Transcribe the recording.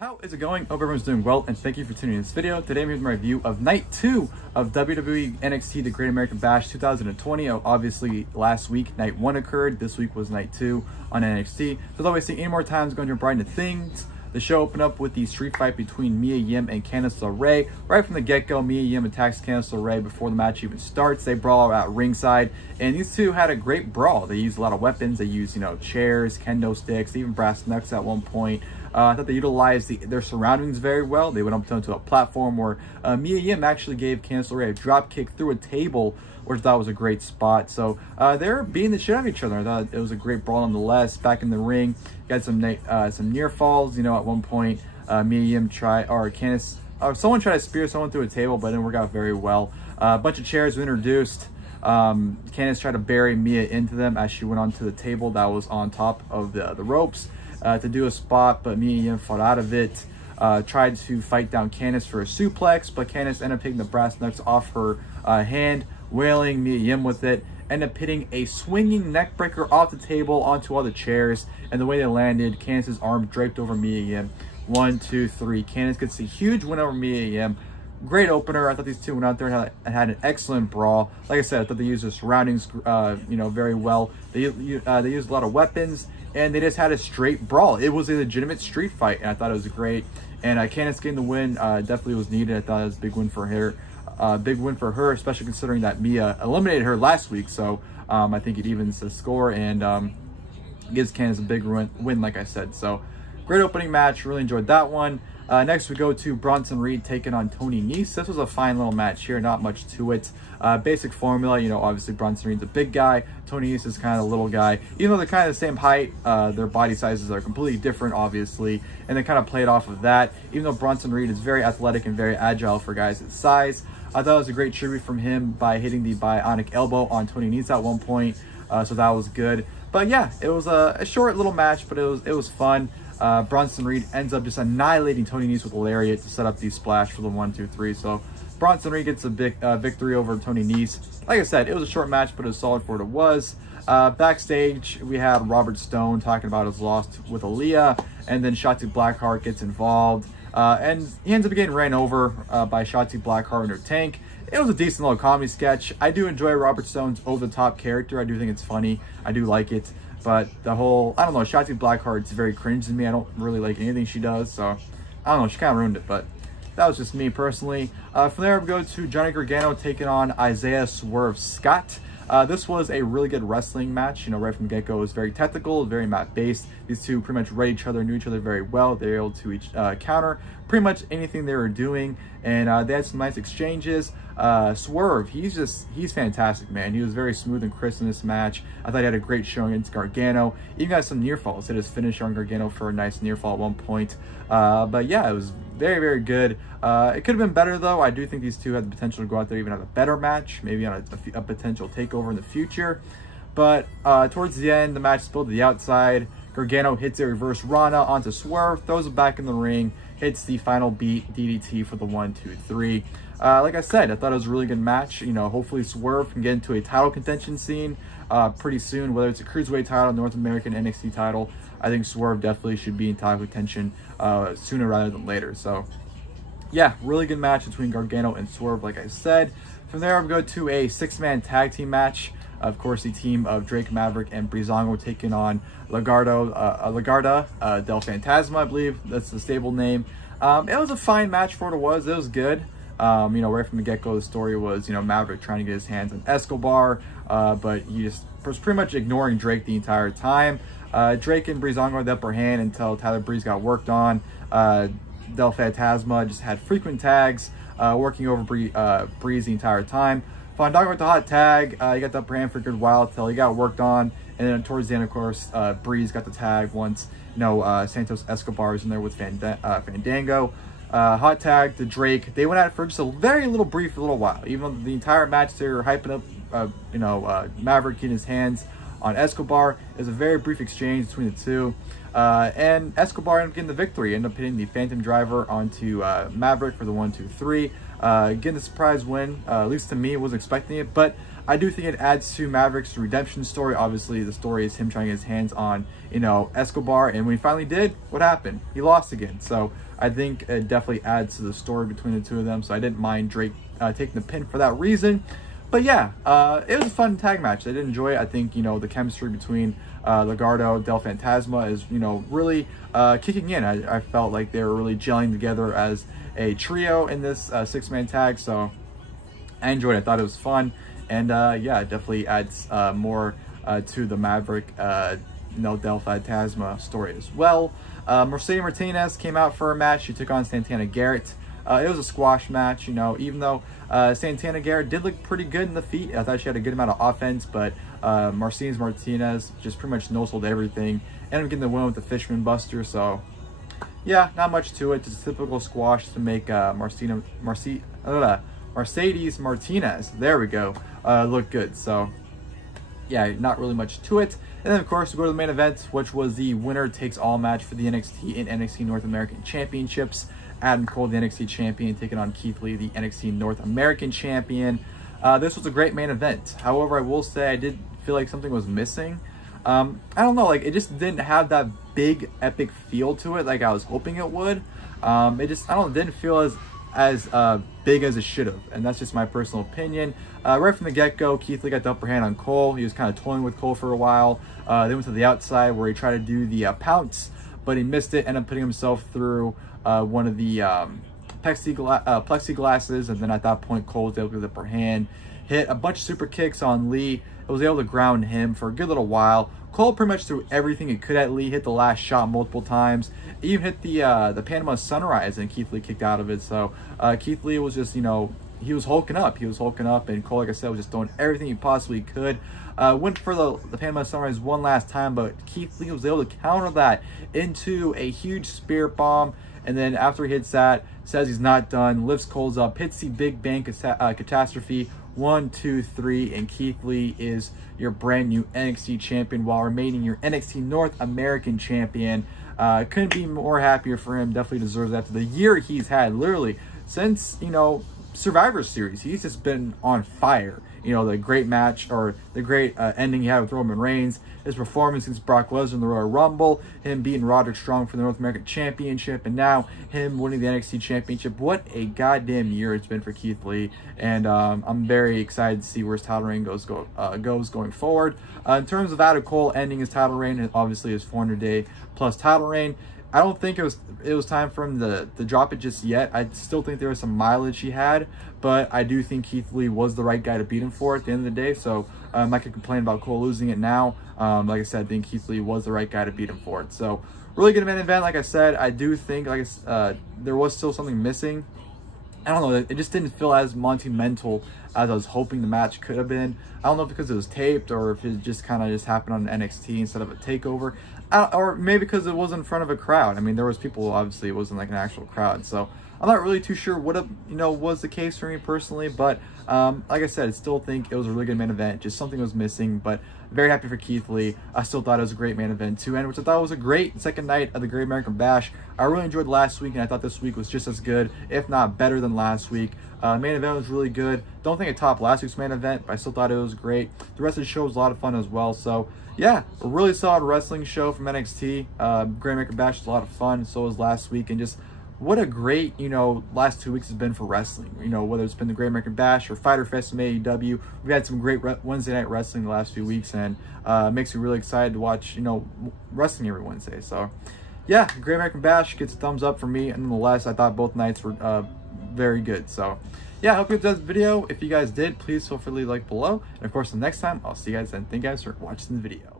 How is it going? Hope everyone's doing well, and thank you for tuning in this video. Today I'm here with my review of Night 2 of WWE NXT The Great American Bash 2020. Obviously, last week, Night 1 occurred. This week was Night 2 on NXT. So as always, any more times going to jump right into things. The show opened up with the street fight between Mia Hamm and Candice LeRae. Right from the get-go, Mia Hamm attacks Candice LeRae before the match even starts. They brawl out ringside, and these two had a great brawl. They used a lot of weapons. They used, chairs, kendo sticks, even brass knucks at one point. I thought they utilized their surroundings very well. They went up onto a platform where Mia Hamm actually gave Candice LeRae a drop kick through a table, which I thought was a great spot. So they're beating the shit out of each other. I thought it was a great brawl nonetheless. Back in the ring, got some near falls. At one point, Mia Hamm someone tried to spear someone through a table, but it didn't work out very well. A bunch of chairs were introduced. Candice tried to bury Mia into them as she went onto the table that was on top of the ropes to do a spot, but Mia Hamm fought out of it. Tried to fight down Candice for a suplex, but Candice ended up taking the brass knucks off her hand, wailing Mia Hamm with it, ended up hitting a swinging neck breaker off the table onto all the chairs, and the way they landed, Candice's arm draped over Mia Hamm. 1, 2, 3. Candice gets a huge win over Mia Hamm. Great opener. I thought these two went out there and had an excellent brawl. Like I said, I thought they used their surroundings, very well. They used a lot of weapons, and they just had a straight brawl. It was a legitimate street fight, and I thought it was great. And Candice getting the win definitely was needed. I thought it was a big win for her. Big win for her, especially considering that Mia eliminated her last week. So I think it evens the score and gives Candice a big win, like I said. So great opening match. Really enjoyed that one. Next, we go to Bronson Reed taking on Tony Nese. This was a fine little match here, not much to it. Basic formula, obviously Bronson Reed's a big guy. Tony Nese is kind of a little guy. Even though they're kind of the same height, their body sizes are completely different, obviously. And they kind of played off of that. Even though Bronson Reed is very athletic and very agile for guys his size, I thought it was a great tribute from him by hitting the bionic elbow on Tony Nese at one point. So that was good. But yeah, it was a short little match, but it was fun. Bronson Reed ends up just annihilating Tony Nese with a lariat to set up the splash for the 1, 2, 3. So Bronson Reed gets a big victory over Tony Nese. Like I said, it was a short match, but it was solid for what it was. Backstage, we had Robert Stone talking about his loss with Isiah, and then Shotzi Blackheart gets involved. And he ends up getting ran over by Shotzi Blackheart in her tank. It was a decent little comedy sketch. I do enjoy Robert Stone's over-the-top character. I do think it's funny. I do like it. But the whole, I don't know, Shotzi Blackheart's very cringe to me. I don't really like anything she does. So, I don't know, she kind of ruined it. But that was just me personally. From there, we go to Johnny Gargano taking on Isiah Swerve Scott. This was a really good wrestling match. Right from the get-go, it was very technical, very mat-based. These two pretty much read each other, knew each other very well. They were able to counter pretty much anything they were doing, and they had some nice exchanges. Swerve, he's fantastic, man. He was very smooth and crisp in this match. I thought he had a great showing against Gargano. Even got some near falls. Hit his finish on Gargano for a nice near fall at one point. But yeah, it was very, very good. It could have been better, though. I do think these two had the potential to go out there even have a better match, maybe on a potential takeover in the future. But towards the end, the match spilled to the outside. Gargano hits a reverse Rana onto Swerve, throws it back in the ring, hits the final beat DDT for the 1, 2, 3. Like I said, I thought it was a really good match. Hopefully Swerve can get into a title contention scene pretty soon, whether it's a Cruiserweight title, North American NXT title. I think Swerve definitely should be in title contention sooner rather than later. So yeah, really good match between Gargano and Swerve, like I said. From there, we go to a 6-man tag team match. Of course, the team of Drake, Maverick, and Breezango taking on Legarda, del Fantasma, I believe. That's the stable name. It was a fine match for what it was. It was good. Right from the get-go, the story was, Maverick trying to get his hands on Escobar, but he just was pretty much ignoring Drake the entire time. Drake and Breezango had the upper hand until Tyler Breeze got worked on. Del Fantasma just had frequent tags, working over Breeze the entire time. Fandango with the hot tag, he got the upper hand for a good while until he got worked on. And then towards the end, of course, Breeze got the tag once, Santos Escobar was in there with Fandango. Hot tag to Drake. They went at it for just a very brief little while. Even though the entire match they were hyping up, Maverick getting his hands on Escobar. It was a very brief exchange between the two. And Escobar ended up getting the victory, ended up hitting the Phantom Driver onto Maverick for the 1-2-3. Getting the surprise win, at least to me, I wasn't expecting it, but I do think it adds to Maverick's redemption story. Obviously, the story is him trying to get his hands on, Escobar, and when he finally did, what happened? He lost again. So I think it definitely adds to the story between the two of them, so I didn't mind Drake taking the pin for that reason. But yeah, it was a fun tag match. I did enjoy it. I think, the chemistry between Legardo, Del Fantasma is, really kicking in. I felt like they were really gelling together as a trio in this six-man tag, so I enjoyed it. I thought it was fun. And yeah, it definitely adds more to the Maverick, Del Fantasma story as well. Mircea Martinez came out for a match. She took on Santana Garrett. It was a squash match, even though Santana Garrett did look pretty good in the feet. I thought she had a good amount of offense, but Martinez just pretty much no-sold everything. Ended up getting the win with the Fishman Buster, so yeah, not much to it. Just a typical squash to make Mercedes Martinez, there we go, look good. So yeah, not really much to it. And then of course we go to the main event, which was the winner takes all match for the NXT and NXT North American Championships. Adam Cole, the NXT champion, taking on Keith Lee, the NXT North American champion. This was a great main event. However, I will say I did feel like something was missing. I don't know, like it just didn't have that big epic feel to it like I was hoping it would. It didn't feel as big as it should have, and that's just my personal opinion. Right from the get-go, Keith Lee got the upper hand on Cole. He was kind of toying with Cole for a while. They went to the outside where he tried to do the pounce, but he missed it, ended up putting himself through one of the plexiglasses, and then at that point Cole was able to get the upper hand, hit a bunch of super kicks on Lee. It was able to ground him for a good little while. Cole pretty much threw everything he could at Lee, hit the last shot multiple times, even hit the Panama Sunrise, and Keith Lee kicked out of it. So Keith Lee was just, he was hulking up. He was hulking up, and Cole, like I said, was just doing everything he possibly could. Went for the Panama Sunrise one last time, but Keith Lee was able to counter that into a huge spear bomb. And then after he hits that, says he's not done, lifts Cole's up, hits the Big Bang Catastrophe, 1, 2, 3, and Keith Lee is your brand new NXT champion while remaining your NXT North American champion. Couldn't be more happier for him. Definitely deserves that after the year he's had, literally since Survivor Series. He's just been on fire. The great match, or the great ending he had with Roman Reigns, his performance against Brock Lesnar in the Royal Rumble, him beating Roderick Strong for the North American Championship, and now him winning the NXT Championship. What a goddamn year it's been for Keith Lee, and I'm very excited to see where his title reign goes going forward. In terms of Adam Cole ending his title reign, and obviously his 400-day plus title reign, I don't think it was time for him to drop it just yet. I still think there was some mileage he had, but I do think Keith Lee was the right guy to beat him for at the end of the day. So I'm not going to complain about Cole losing it now. Like I said, I think Keith Lee was the right guy to beat him for it. So really good main event. Like I said, I do think there was still something missing. I don't know, it just didn't feel as monumental as I was hoping the match could have been. I don't know because it was taped or if it just kind of just happened on NXT instead of a takeover. Or maybe because it was in front of a crowd. I mean, there was people, obviously it wasn't like an actual crowd. So I'm not really too sure what was the case for me personally. But like I said, I still think it was a really good main event. Just something was missing, but very happy for Keith Lee. I still thought it was a great main event too, and which I thought was a great second night of the Great American Bash. I really enjoyed last week, and I thought this week was just as good, if not better than last week. Main event was really good. Don't think it topped last week's main event, but I still thought it was great. The rest of the show was a lot of fun as well. So yeah, a really solid wrestling show from NXT. Great American Bash was a lot of fun. So was last week, and just what a great, last 2 weeks has been for wrestling. Whether it's been the Great American Bash or Fyter Fest from AEW, we've had some great Wednesday night wrestling the last few weeks, and makes me really excited to watch, wrestling every Wednesday. So yeah, Great American Bash gets a thumbs up from me. And nonetheless, I thought both nights were very good. So yeah, I hope you enjoyed this video. If you guys did, please feel free to leave a like below. And of course, the next time, I'll see you guys then. Thank you guys for watching the video.